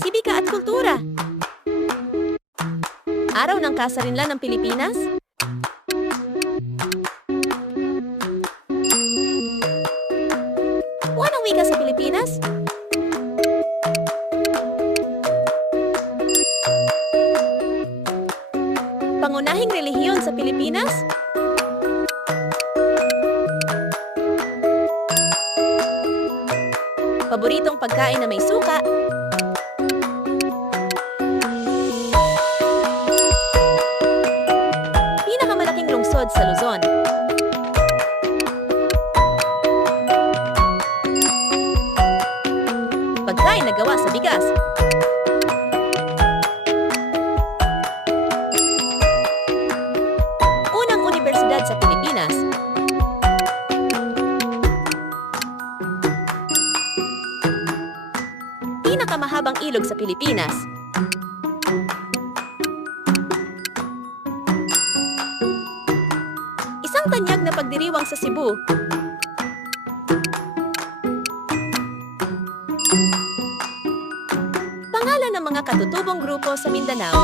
sibika at kultura. Araw ng Kasarinlan ng Pilipinas? Buwan ng wika sa Pilipinas? Pangunahing relihiyon sa Pilipinas? Paboritong pagkain na may suka? Pinakamalaking lungsod sa Luzon? Pagkain na gawa sa bigas? Unang universidad sa Pilipinas? Pinakamahabang ilog sa Pilipinas? Isang tanyag na pagdiriwang sa Cebu? Pangalan ng mga katutubong grupo sa Mindanao?